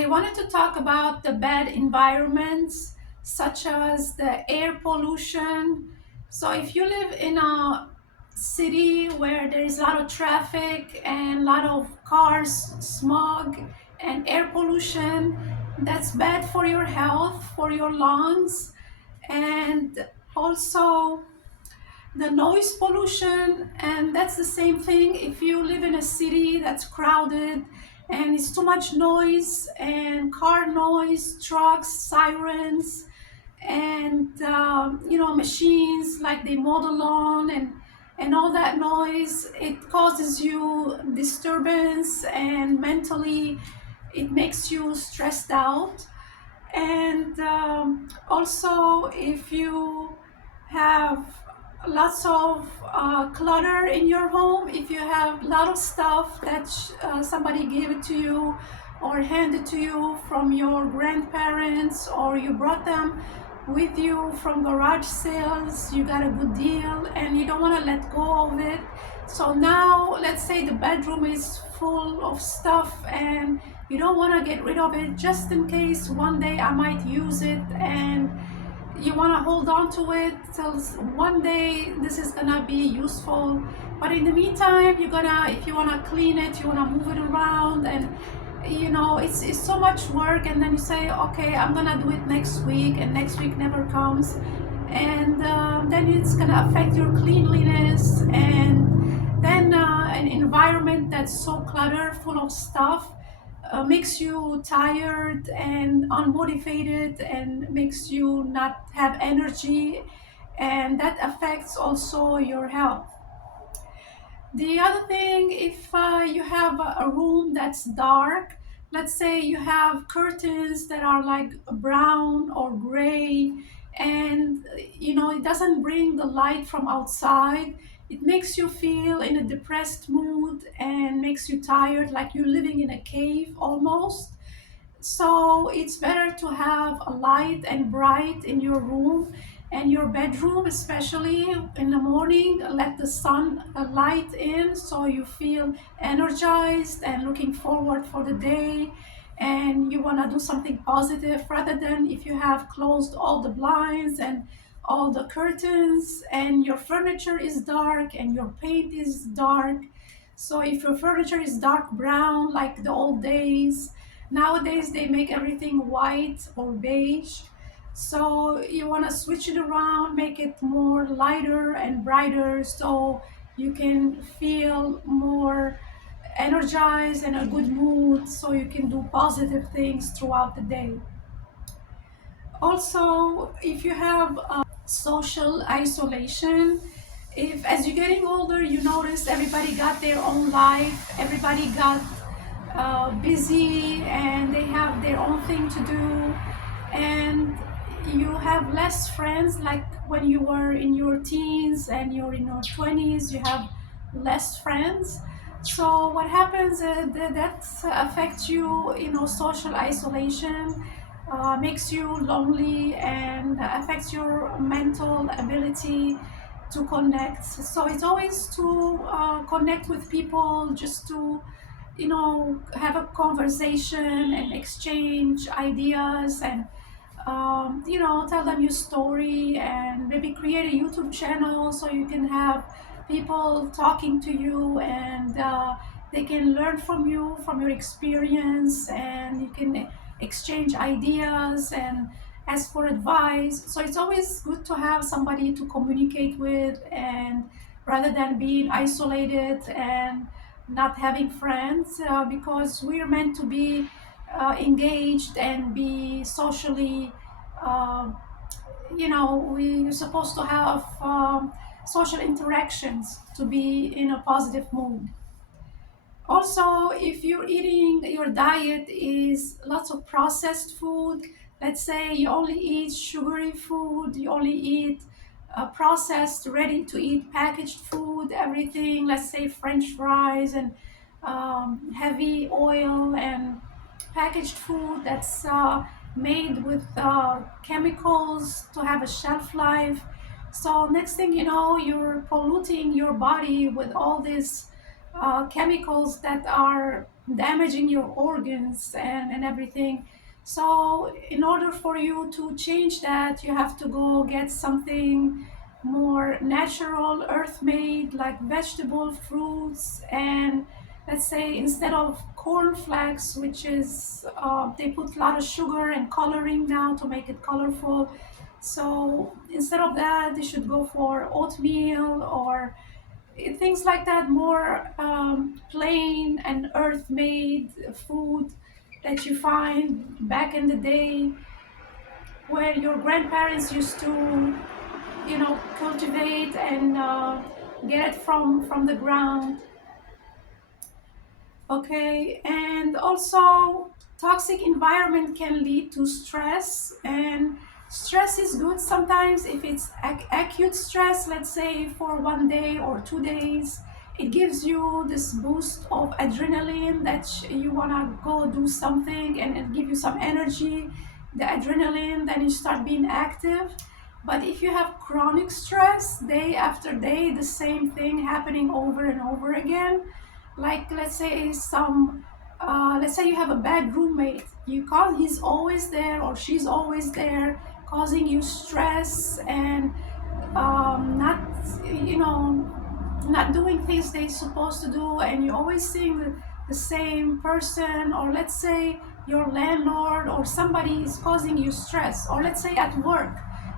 I wanted to talk about the bad environments, such as the air pollution. So, if you live in a city where there is a lot of traffic and a lot of cars, smog, and air pollution, that's bad for your health, for your lungs, and also the noise pollution. And that's the same thing if you live in a city that's crowded and it's too much noise and car noise, trucks, sirens, and machines like they mow the lawn and all that noise. It causes you disturbance, and mentally it makes you stressed out. And also, if you have lots of clutter in your home, if you have a lot of stuff that somebody gave it to you or handed to you from your grandparents, or you brought them with you from garage sales, you got a good deal and you don't want to let go of it. So now, let's say the bedroom is full of stuff and you don't want to get rid of it just in case one day I might use it, and you want to hold on to it till one day this is gonna be useful. But in the meantime, you're gonna, if you want to clean it, you want to move it around, and it's so much work. And then you say, okay, I'm gonna do it next week, and next week never comes. And then it's gonna affect your cleanliness. And then an environment that's so cluttered, full of stuff, makes you tired and unmotivated and makes you not have energy, and that affects also your health. The other thing, if you have a room that's dark, let's say you have curtains that are like brown or gray, and it doesn't bring the light from outside, it makes you feel in a depressed mood and makes you tired, like you're living in a cave almost. So it's better to have a light and bright in your room and your bedroom, especially in the morning. Let the sun light in so you feel energized and looking forward for the day. And you want to do something positive, rather than if you have closed all the blinds and all the curtains and your furniture is dark and your paint is dark. So if your furniture is dark brown like the old days, nowadays they make everything white or beige. So you want to switch it around, make it more lighter and brighter so you can feel more energized and a good mood, so you can do positive things throughout the day. Also, if you have social isolation, if as you're getting older you notice everybody got their own life, everybody got busy and they have their own thing to do, and you have less friends like when you were in your teens and you're in your 20s, you have less friends. So what happens, that affects you, social isolation makes you lonely and affects your mental ability to connect. So it's always to connect with people, just to have a conversation and exchange ideas, and tell them your story, and maybe create a YouTube channel so you can have people talking to you, and they can learn from you, from your experience, and you can exchange ideas and ask for advice. So it's always good to have somebody to communicate with, and rather than being isolated and not having friends, because we're meant to be engaged and be socially, uh, we're supposed to have social interactions to be in a positive mood. Also, if you're eating, your diet is lots of processed food, let's say you only eat sugary food, you only eat processed, ready to eat packaged food, everything, let's say French fries and heavy oil and packaged food that's made with chemicals to have a shelf life. So next thing you know, you're polluting your body with all these chemicals that are damaging your organs and everything. So in order for you to change that, you have to go get something more natural, earth made, like vegetable, fruits, and let's say instead of cornflakes, which is they put a lot of sugar and coloring now to make it colorful. So instead of that, they should go for oatmeal or things like that, more plain and earth-made food that you find back in the day where your grandparents used to, cultivate and get it from the ground. Okay, and also toxic environment can lead to stress, and stress is good sometimes if it's acute stress, let's say for 1 day or 2 days. It gives you this boost of adrenaline that you want to go do something and it give you some energy, the adrenaline, then you start being active. But if you have chronic stress day after day, the same thing happening over and over again, like let's say you have a bad roommate, you cause he's always there or she's always there, causing you stress and not, you know not doing things they're supposed to do, and you're always seeing the same person, or let's say your landlord or somebody is causing you stress, or let's say at work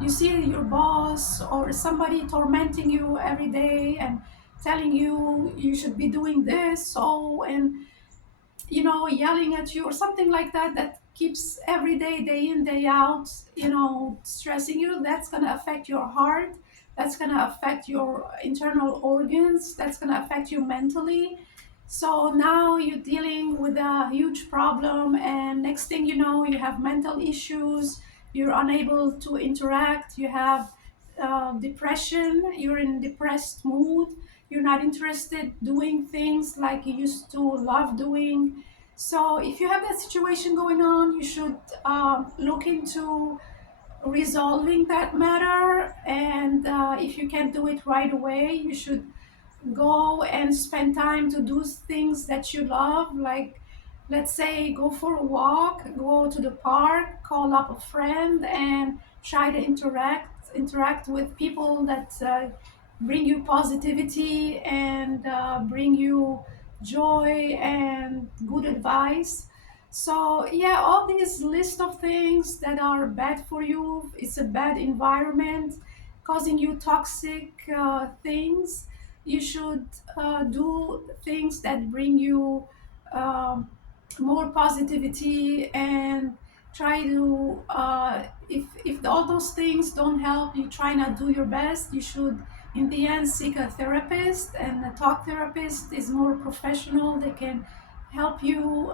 you see your boss or somebody tormenting you every day and telling you you should be doing this, so, and yelling at you or something like that, that keeps every day, day in, day out, stressing you. That's going to affect your heart. That's going to affect your internal organs. That's going to affect you mentally. So now you're dealing with a huge problem, and next thing you know, you have mental issues. You're unable to interact. You have depression. You're in depressed mood. You're not interested doing things like you used to love doing. So if you have that situation going on, you should look into resolving that matter. And if you can't do it right away, you should go and spend time to do things that you love, like let's say go for a walk, go to the park, call up a friend, and try to interact with people that bring you positivity and bring you joy and good advice. So yeah, all these list of things that are bad for you, it's a bad environment causing you toxic things. You should do things that bring you um, more positivity, and try to if all those things don't help, you try not do your best. You should in the end seek a therapist, and a talk therapist is more professional. They can help you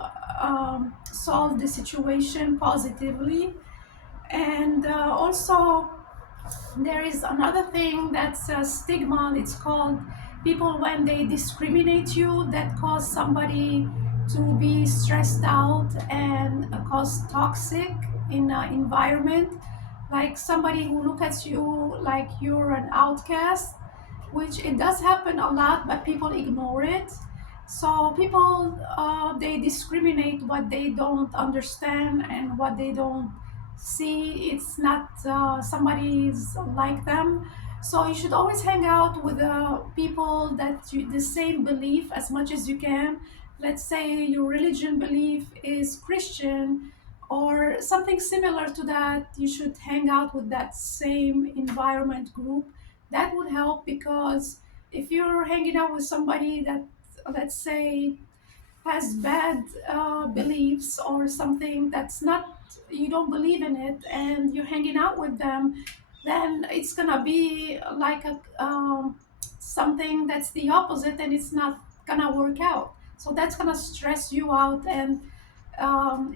solve the situation positively. And also there is another thing that's a stigma. It's called people when they discriminate you, that cause somebody to be stressed out and cause toxic in an environment, like somebody who look at you like you're an outcast, which it does happen a lot, but people ignore it. So people they discriminate what they don't understand and what they don't see. It's not somebody's like them. So you should always hang out with people that you the same belief as much as you can. Let's say your religion belief is Christian or something similar to that, you should hang out with that same environment group. That would help, because if you're hanging out with somebody that, let's say, has bad beliefs or something that's not, you don't believe in it, and you're hanging out with them, then it's gonna be like a something that's the opposite, and it's not gonna work out. So that's gonna stress you out, and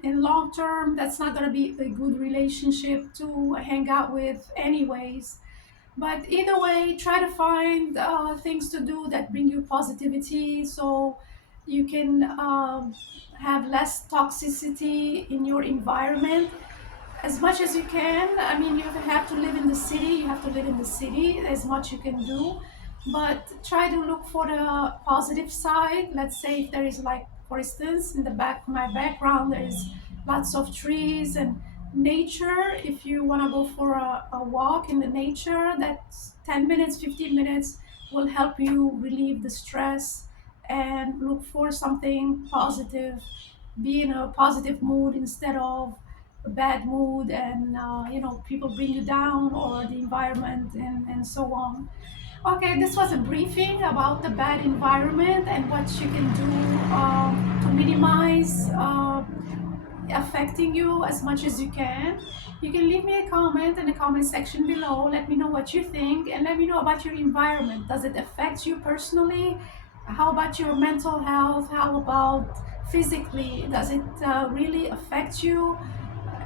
in long term, that's not gonna be a good relationship to hang out with, anyways. But either way, try to find things to do that bring you positivity, so you can have less toxicity in your environment as much as you can. I mean, you have to live in the city, you have to live in the city as much you can do, but try to look for the positive side. Let's say if there is, like, For instance, in the back, my background, there is lots of trees and nature. If you want to go for a walk in the nature, that's 10 minutes, 15 minutes will help you relieve the stress and look for something positive. Be in a positive mood instead of a bad mood, and people bring you down, or the environment, and so on. Okay, this was a briefing about the bad environment and what you can do to minimize affecting you as much as you can. You can leave me a comment in the comment section below. Let me know what you think, and let me know about your environment. Does it affect you personally? How about your mental health? How about physically? Does it really affect you?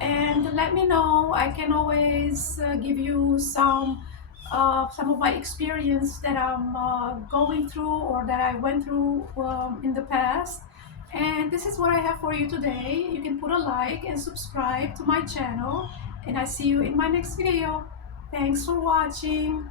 And let me know. I can always give you some of my experience that I'm going through, or that I went through in the past. And this is what I have for you today. You can put a like and subscribe to my channel, and I see you in my next video. Thanks for watching.